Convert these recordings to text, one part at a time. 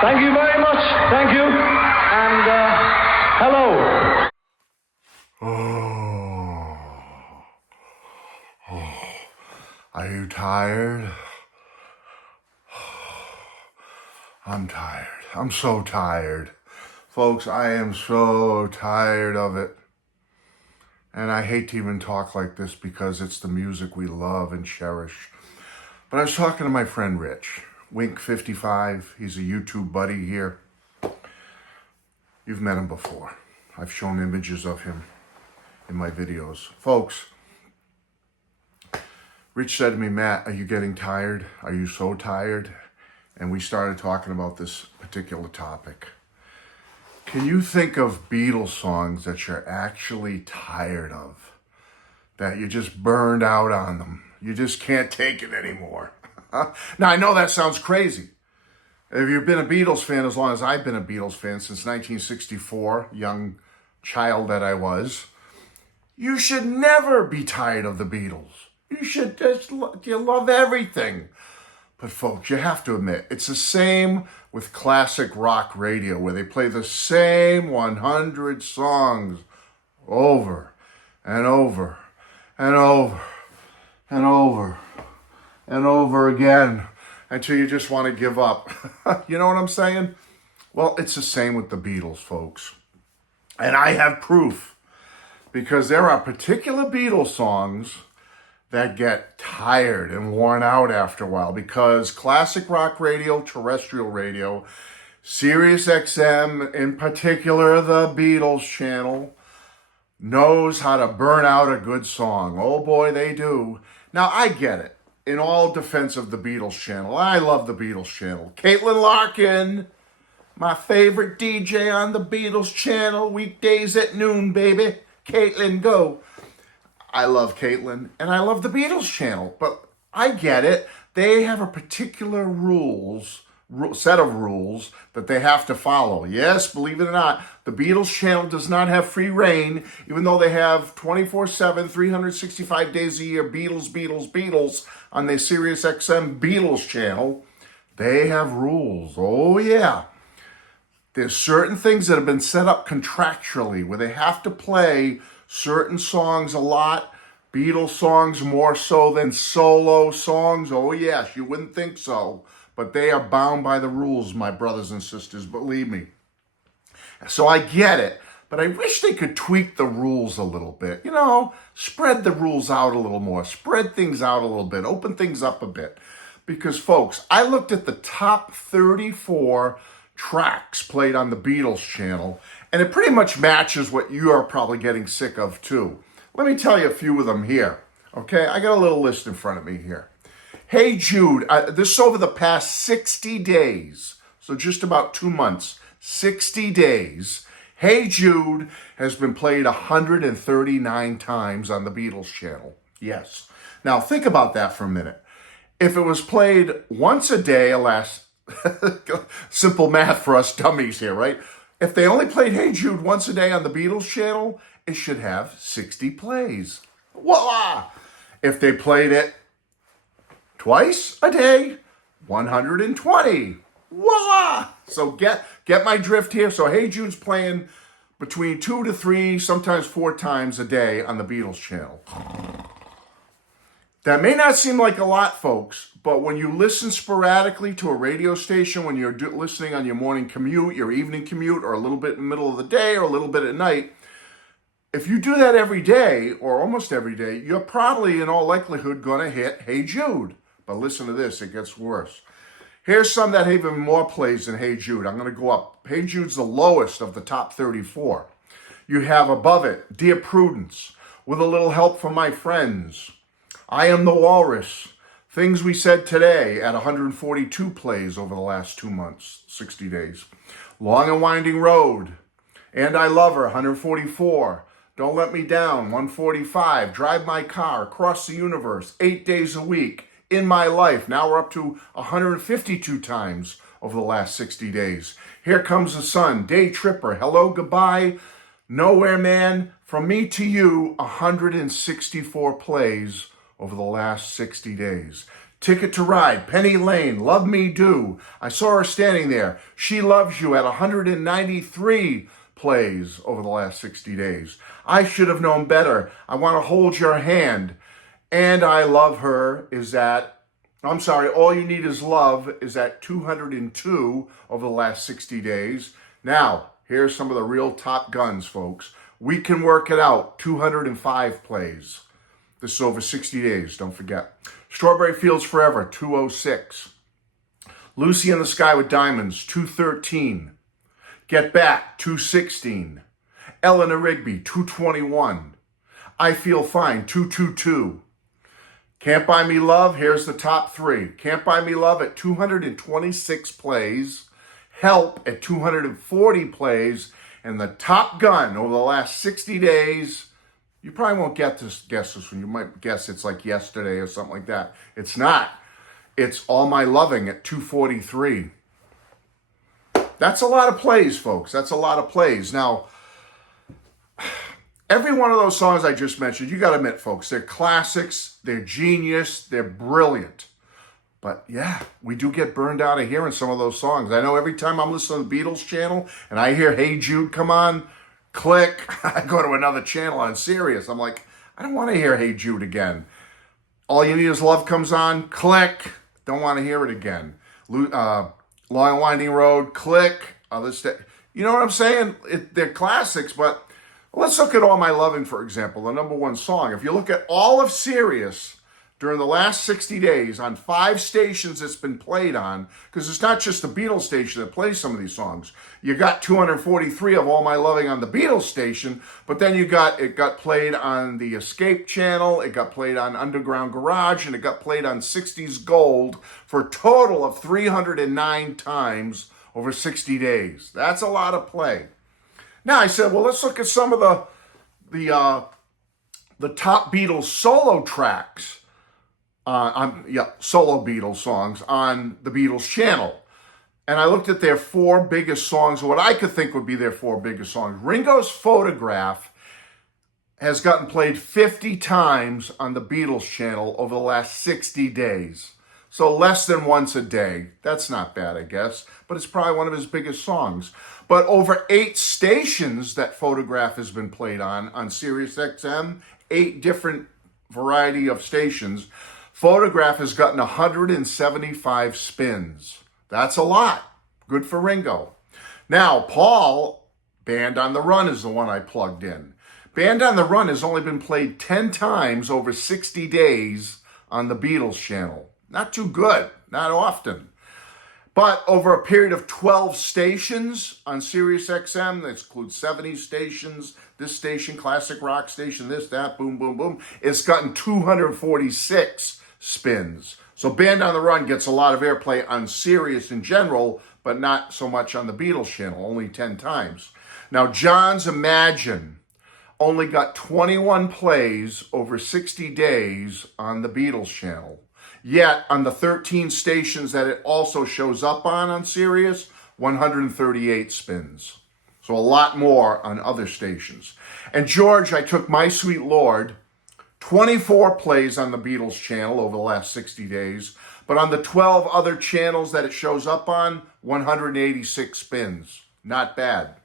Thank you very much. Thank you. And hello. Are you tired? I'm tired. I'm so tired. Folks, I am so tired of it. And I hate to even talk like this because it's the music we love and cherish. But I was talking to my friend Rich, Wink55. He's a YouTube buddy here. You've met him before. I've shown images of him in my videos. Folks, Rich said to me, Matt, are you getting tired? Are you so tired? And we started talking about this particular topic. Can you think of Beatles songs that you're actually tired of? That you just burned out on them? You just can't take it anymore. Now, I know that sounds crazy. If you've been a Beatles fan as long as I've been a Beatles fan since 1964, young child that I was, you should never be tired of the Beatles. You should just, you love everything. But folks, you have to admit, it's the same with classic rock radio where they play the same 100 songs over and over and over and over and over again until you just want to give up. You know what I'm saying? Well, it's the same with the Beatles, folks. And I have proof because there are particular Beatles songs that get tired and worn out after a while because classic rock radio, terrestrial radio, Sirius XM, in particular the Beatles Channel, knows how to burn out a good song. Oh boy, they do. Now, I get it. In all defense of the Beatles Channel, I love the Beatles Channel. Caitlin Larkin, my favorite DJ on the Beatles Channel, weekdays at noon, baby. Caitlin, go. I love Caitlin, and I love the Beatles Channel, but I get it. They have a particular set of rules that they have to follow. Yes, believe it or not, the Beatles Channel does not have free reign, even though they have 24/7, 365 days a year, Beatles on their Sirius XM Beatles Channel. They have rules. Oh, yeah. There's certain things that have been set up contractually where they have to play certain songs a lot, Beatles songs more so than solo songs. Oh yes, you wouldn't think so, but they are bound by the rules, my brothers and sisters, believe me. So I get it, but I wish they could tweak the rules a little bit. You know, spread the rules out a little more, spread things out a little bit, open things up a bit. Because folks, I looked at the top 34 tracks played on the Beatles Channel, and it pretty much matches what you are probably getting sick of too. Let me tell you a few of them here, okay? I got a little list in front of me here. Hey Jude, this is over the past 60 days, so just about 2 months, 60 days. Hey Jude has been played 139 times on the Beatles Channel. Yes. Now think about that for a minute. If it was played once a day, alas, simple math for us dummies here, right? If they only played Hey Jude once a day on the Beatles Channel, it should have 60 plays. Voila! If they played it twice a day, 120. Voila! So get my drift here. So Hey Jude's playing between 2 to 3, sometimes 4 times a day on the Beatles Channel. That may not seem like a lot, folks, but when you listen sporadically to a radio station, when you're listening on your morning commute, your evening commute, or a little bit in the middle of the day, or a little bit at night, if you do that every day, or almost every day, you're probably in all likelihood going to hit Hey Jude. But listen to this, it gets worse. Here's some that have even more plays than Hey Jude. I'm going to go up. Hey Jude's the lowest of the top 34. You have above it, Dear Prudence, With a Little Help from My Friends, I Am the Walrus, Things We Said Today at 142 plays over the last 2 months, 60 days. Long and Winding Road, And I Love Her, 144. Don't Let Me Down, 145. Drive My Car, Across the Universe, 8 days a week. In My Life, now we're up to 152 times over the last 60 days. Here Comes the Sun, Day Tripper, Hello, Goodbye, Nowhere Man, From Me to You, 164 plays over the last 60 days. Ticket to Ride, Penny Lane, Love Me Do. I saw her standing there. She Loves You at 193 plays over the last 60 days. I Should Have Known Better. I Want to Hold Your Hand. And I Love Her is at, I'm sorry, All You Need Is Love is at 202 over the last 60 days. Now, here's some of the real top guns, folks. We Can Work It Out, 205 plays. This is over 60 days, don't forget. Strawberry Fields Forever, 206. Lucy in the Sky with Diamonds, 213. Get Back, 216. Eleanor Rigby, 221. I Feel Fine, 222. Can't Buy Me Love, here's the top three. Can't Buy Me Love at 226 plays. Help at 240 plays. And the top gun over the last 60 days, you probably won't guess this one. You might guess it's like yesterday or something like that. It's not. It's All My Loving at 243. That's a lot of plays, folks. That's a lot of plays. Now, every one of those songs I just mentioned, you got to admit, folks, they're classics, they're genius, they're brilliant. But yeah, we do get burned out of hearing some of those songs. I know every time I'm listening to the Beatles Channel and I hear Hey Jude come on, click, I go to another channel on Sirius. I'm like, I don't want to hear Hey Jude again. All You Need Is Love comes on, click, don't want to hear it again. Long and Winding Road, click. You know what I'm saying? They're classics, but let's look at All My Loving, for example, the number one song. If you look at all of Sirius during the last 60 days on 5 stations it's been played on, because it's not just the Beatles station that plays some of these songs. You got 243 of All My Loving on the Beatles station, but then it got played on the Escape channel, it got played on Underground Garage, and it got played on 60s Gold for a total of 309 times over 60 days. That's a lot of play. Now I said, well, let's look at some of the top Beatles solo tracks, solo Beatles songs on the Beatles Channel. And I looked at their 4 biggest songs, what I could think would be their 4 biggest songs. Ringo's Photograph has gotten played 50 times on the Beatles Channel over the last 60 days. So less than once a day. That's not bad, I guess. But it's probably one of his biggest songs. But over 8 stations that Photograph has been played on Sirius XM, 8 different variety of stations, Photograph has gotten 175 spins. That's a lot. Good for Ringo. Now, Paul, Band on the Run is the one I plugged in. Band on the Run has only been played 10 times over 60 days on the Beatles Channel. Not too good, not often. But over a period of 12 stations on Sirius XM, that includes 70 stations, this station, classic rock station, this, that, boom, boom, boom, it's gotten 246 spins. So Band on the Run gets a lot of airplay on Sirius in general, but not so much on the Beatles Channel, only 10 times. Now, John's Imagine only got 21 plays over 60 days on the Beatles Channel. Yet, on the 13 stations that it also shows up on Sirius, 138 spins. So a lot more on other stations. And George, I took My Sweet Lord, 24 plays on the Beatles Channel over the last 60 days, but on the 12 other channels that it shows up on, 186 spins. Not bad.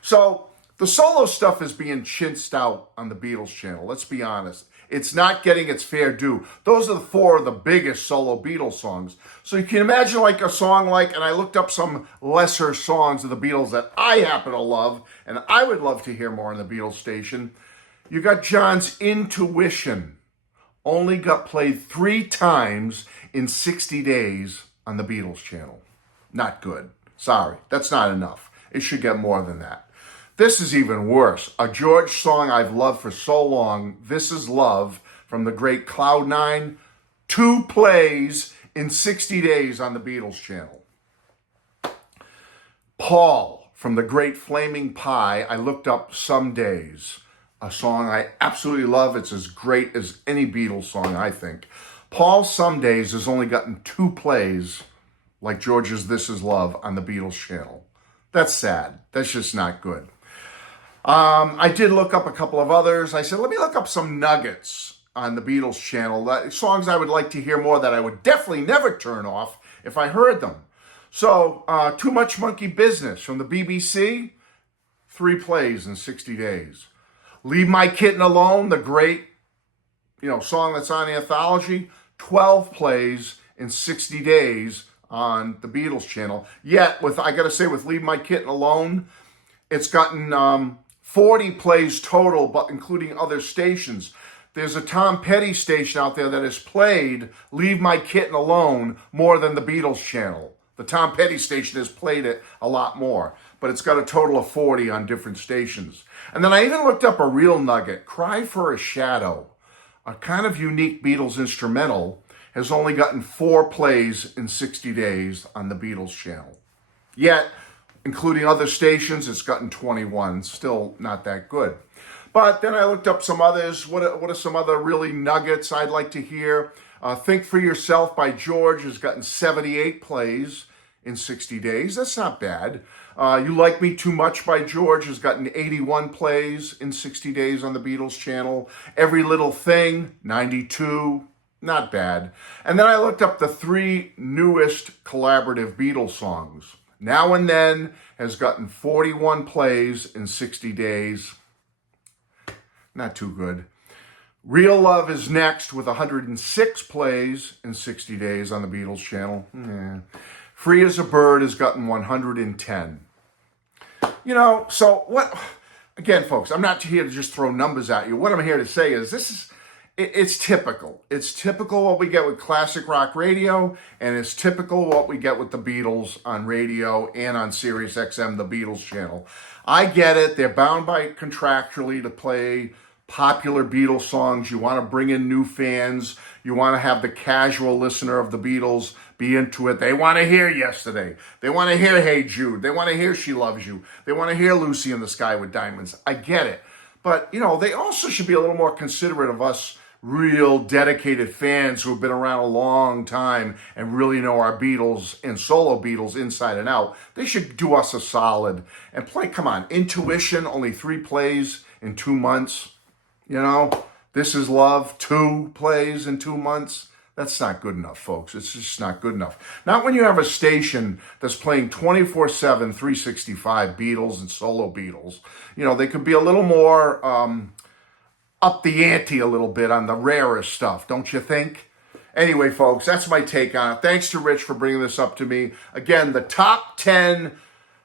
So the solo stuff is being chinsed out on the Beatles Channel, let's be honest. It's not getting its fair due. Those are the 4 of the biggest solo Beatles songs. So you can imagine like a song like, and I looked up some lesser songs of the Beatles that I happen to love, and I would love to hear more on the Beatles station. You got John's Intuition. Only got played 3 times in 60 days on the Beatles Channel. Not good. Sorry, that's not enough. It should get more than that. This is even worse. A George song I've loved for so long, This Is Love, from the great Cloud9, 2 plays in 60 days on the Beatles Channel. Paul, from the great Flaming Pie, I looked up Some Days, a song I absolutely love. It's as great as any Beatles song, I think. Paul, Some Days has only gotten 2 plays, like George's This Is Love, on the Beatles Channel. That's sad. That's just not good. I did look up a couple of others. I said, let me look up some nuggets. on the Beatles channel, songs I would like to hear more that I would definitely never turn off if I heard them. So, Too Much Monkey Business from the BBC, 3 plays in 60 days. Leave My Kitten Alone, the great, song that's on the anthology, 12 plays in 60 days on the Beatles channel. Yet, I gotta say, with Leave My Kitten Alone, it's gotten 40 plays total, but including other stations. There's a Tom Petty station out there that has played Leave My Kitten Alone more than the Beatles channel. The Tom Petty station has played it a lot more, but it's got a total of 40 on different stations. And then I even looked up a real nugget. Cry for a Shadow, a kind of unique Beatles instrumental, has only gotten 4 plays in 60 days on the Beatles channel. Yet, including other stations, it's gotten 21. Still not that good. But then I looked up some others. What are some other really nuggets I'd like to hear? Think for Yourself by George has gotten 78 plays in 60 days. That's not bad. You Like Me Too Much by George has gotten 81 plays in 60 days on the Beatles channel. Every Little Thing, 92. Not bad. And then I looked up the 3 newest collaborative Beatles songs. Now and Then has gotten 41 plays in 60 days. Not too good. Real Love Is Next with 106 plays in 60 days on the Beatles channel. Free as a Bird has gotten 110. So what, again, folks, I'm not here to just throw numbers at you. What I'm here to say is it's typical. It's typical what we get with classic rock radio, and it's typical what we get with the Beatles on radio and on Sirius XM, the Beatles channel. I get it. They're bound by contractually to play popular Beatles songs. You want to bring in new fans. You want to have the casual listener of the Beatles be into it. They want to hear Yesterday. They want to hear Hey Jude. They want to hear She Loves You. They want to hear Lucy in the Sky with Diamonds. I get it. But, they also should be a little more considerate of us real dedicated fans who have been around a long time and really know our Beatles and solo Beatles inside and out. They should do us a solid and play, come on, Intuition, only 3 plays in 2 months. This Is Love, 2 plays in 2 months. That's not good enough, folks. It's just not good enough. Not when you have a station that's playing 24/7, 365 Beatles and solo Beatles. They could be a little more up the ante a little bit on the rarest stuff, don't you think? Anyway, folks, that's my take on it. Thanks to Rich for bringing this up to me. Again, the top 10,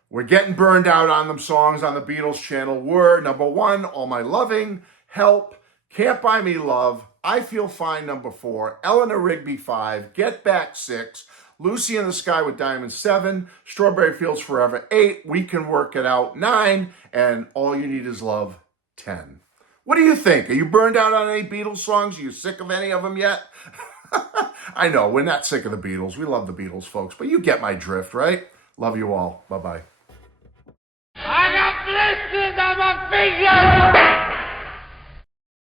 we're getting burned out on them songs on the Beatles channel were, number 1, All My Loving, Help, Can't Buy Me Love, I Feel Fine, number 4, Eleanor Rigby, 5, Get Back, 6, Lucy in the Sky with Diamonds, 7, Strawberry Fields Forever, 8, We Can Work It Out, 9, and All You Need Is Love, 10. What do you think? Are you burned out on any Beatles songs? Are you sick of any of them yet? I know, we're not sick of the Beatles. We love the Beatles, folks, but you get my drift, right? Love you all. Bye-bye. I got blisters on my fingers!